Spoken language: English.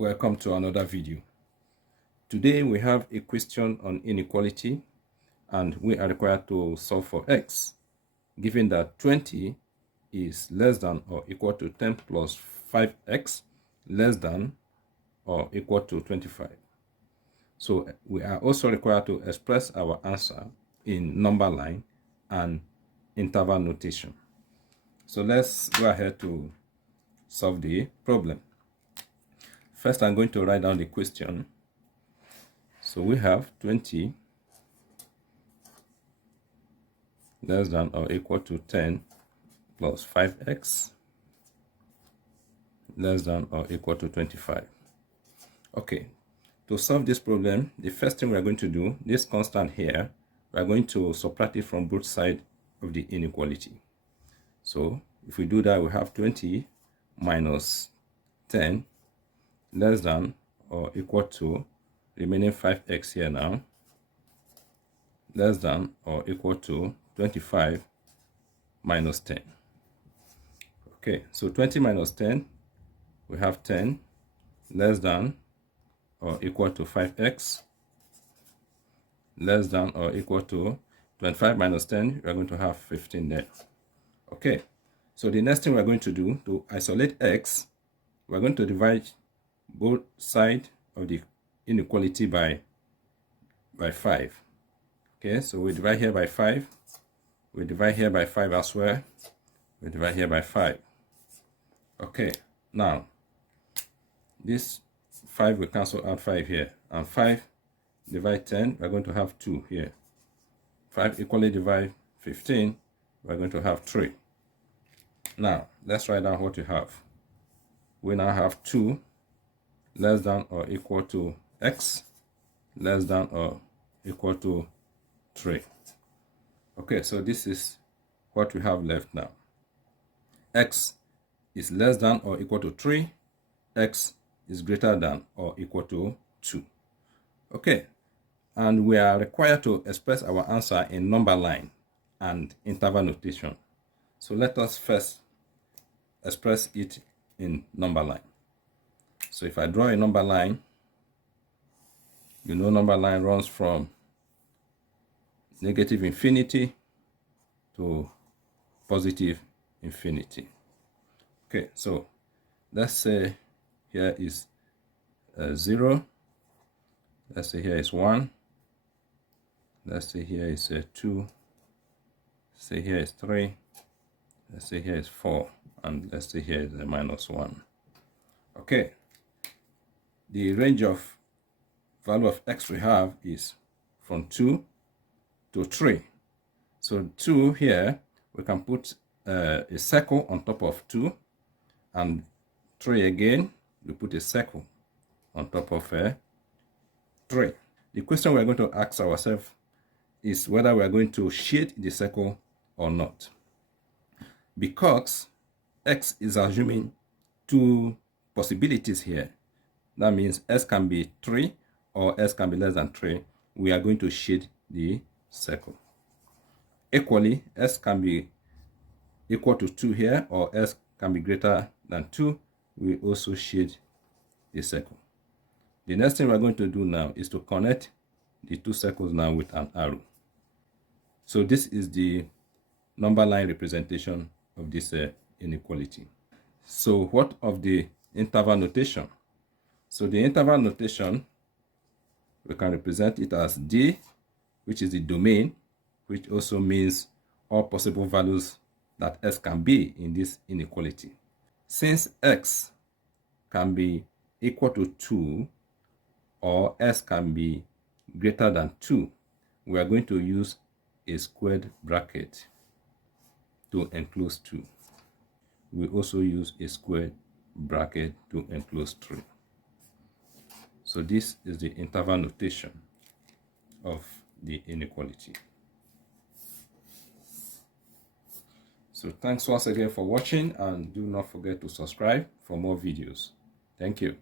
Welcome to another video. Today we have a question on inequality and we are required to solve for x, given that 20 is less than or equal to 10 plus 5x less than or equal to 25. So we are also required to express our answer in number line and interval notation. So let's go ahead to solve the problem. First, I'm going to write down the question. So we have 20 less than or equal to 10 plus 5x less than or equal to 25. Okay, to solve this problem, the first thing we are going to do, this constant here, we are going to subtract it from both sides of the inequality. So if we do that, we have 20 minus 10 less than or equal to remaining 5x here now, less than or equal to 25 minus 10. Okay, so 20 minus 10, we have 10 less than or equal to 5x less than or equal to 25 minus 10, we are going to have 15 there. Okay, so the next thing we are going to do to isolate x, we are going to divide both sides of the inequality by 5. Okay, so we divide here by 5, we divide here by 5 as well, we divide here by 5. Okay, now this 5 will cancel out 5 here, and 5 divide 10, we're going to have 2 here. 5 equally divide 15, we're going to have 3. Now let's write down what we have. We now have 2 less than or equal to x less than or equal to 3. Okay, so this is what we have left now. X is less than or equal to 3, x is greater than or equal to 2. Okay, and we are required to express our answer in number line and interval notation. So let us first express it in number line. So if I draw a number line, you know number line runs from negative infinity to positive infinity. Okay, so let's say here is 0. Let's say here is 1. Let's say here is 2. Say here is 3. Let's say here is 4. And let's say here is a -1. Okay. The range of value of x we have is from 2 to 3. So 2 here, we can put a circle on top of 2, and 3 again, we put a circle on top of 3. The question we are going to ask ourselves is whether we are going to shade the circle or not. Because x is assuming 2 possibilities here. That means s can be 3 or s can be less than 3. We are going to shade the circle. Equally, s can be equal to 2 here, or s can be greater than 2. We also shade the circle. The next thing we are going to do now is to connect the 2 circles now with an arrow. So this is the number line representation of this inequality. So what of the interval notation? So the interval notation, we can represent it as D, which is the domain, which also means all possible values that s can be in this inequality. Since x can be equal to 2 or s can be greater than 2, we are going to use a squared bracket to enclose 2. We also use a squared bracket to enclose 3. So this is the interval notation of the inequality. So thanks once again for watching, and do not forget to subscribe for more videos. Thank you.